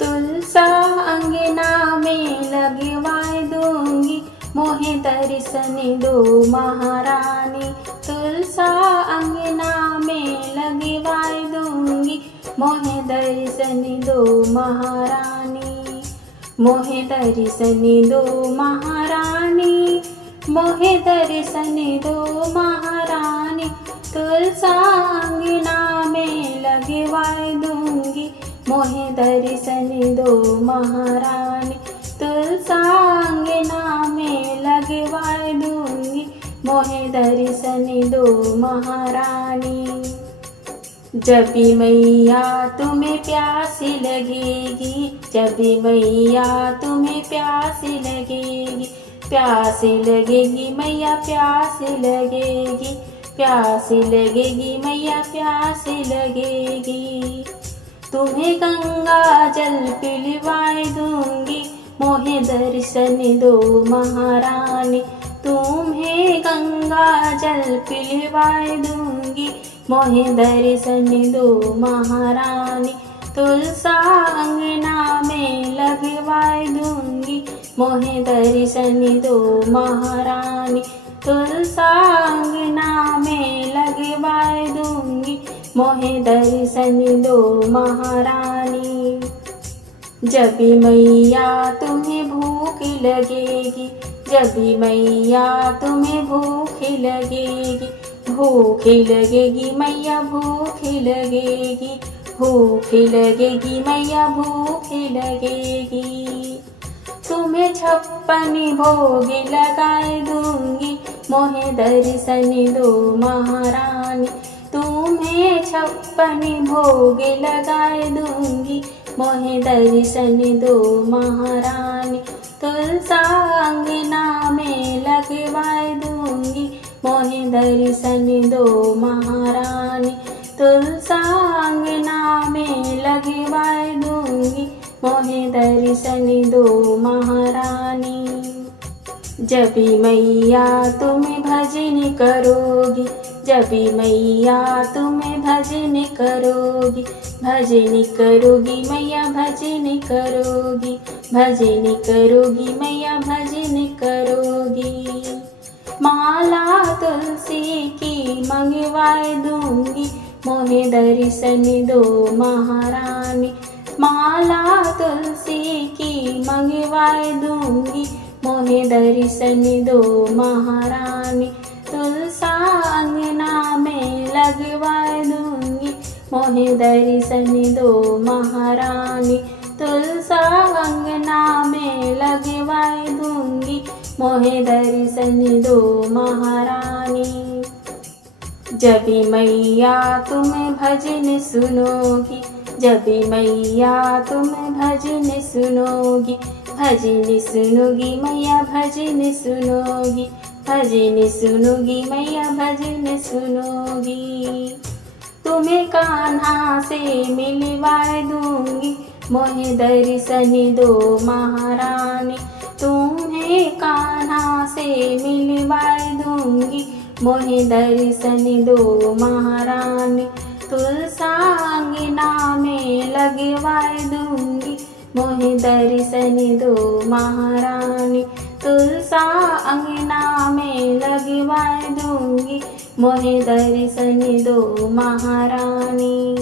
तुलसा अंगना में लगवाए दूंगी, मोहे दर्शन दो महारानी। तुलसा अंगना में लगवाए दूंगी, मोहे दर्शन दो महारानी। मोहे दर्शन दो महारानी, मोहे दर्शन दो महारानी। तुलसा अंगना में लगवाए दूंगी, मोहे दर्शन दो महारानी। तुलसा अंगना में लगवाए दूंगी, मोहे दर्शन दो महारानी। जब भी मैया तुम्हें प्यासी लगेगी, जब भी मैया तुम्हें प्यासी लगेगी, प्यासी लगेगी मैया प्यासी लगेगी, प्यासी लगेगी मैया प्यासी लगेगी। तुम्हें गंगा जल पिलवाए दूंगी, मोहे दर्शन दो महारानी। तुम्हें गंगा जल पिलवाए दूंगी, मोहे दर्शन दो महारानी। तुलसा अंगना में लगवाए दूंगी, मोहे दर्शन दो महारानी। तुलसा अंगना में लगवाए दूंगी, मोहे दर्शन दो महारानी। जब भी मैया तुम्हें भूख लगेगी, जब भी मैया तुम्हें भूख लगेगी, भूख लगेगी मैया भूख लगेगी, भूख लगेगी मैया भूख लगेगी। तुम्हें 56 भोग लगाए दूंगी, मोहे दर्शन दो महारानी। तुम्हें 56 भोग लगाए दूंगी, मोहे दर्शन दो महारानी। तुलसा अंगना में लगवाए दूंगी, मोहे दर्शन दो महारानी। तुलसा अंगना में लगवाए दूंगी, मोहे दर्शन दो महारानी। जब भी मैया तुम्हें भजन करोगी, जब भी मैया तुम्हें भजन करोगी, भजन करोगी मैया भजन करोगी, भजन करोगी मैया भजन करोगी। माला तुलसी की मंगवाए दूंगी, मोहे दर्शन दो महारानी। माला तुलसी की मंगवाए दूंगी, मोहे दर्शन दो महारानी। तुलसा अंगना में लगवाए दूंगी, मोहे दर्शन दो महारानी। तुलसा अंगना में लगवाए दूंगी, मोहे दर्शन दो महारानी। जब भी मैया तुम्हें भजन सुनोगी, जब भी मैया तुम्हें भजन सुनोगी, भजन सुनोगी मैया भजन सुनोगी, भजन सुनोगी मैया भजन सुनोगी। तुम्हें कान्हा से मिलवाए दूंगी, मोहे दर्शन दो महारानी। तुम्हें कान्हा से मिलवाए दूंगी, मोहे दर्शन दो महारानी। तुलसा अंगना में लगवाए दूंगी, मोहे दर्शन दो महारानी। तुलसा अंगना में लगवाए दूंगी, मोहे दर्शन दो महारानी।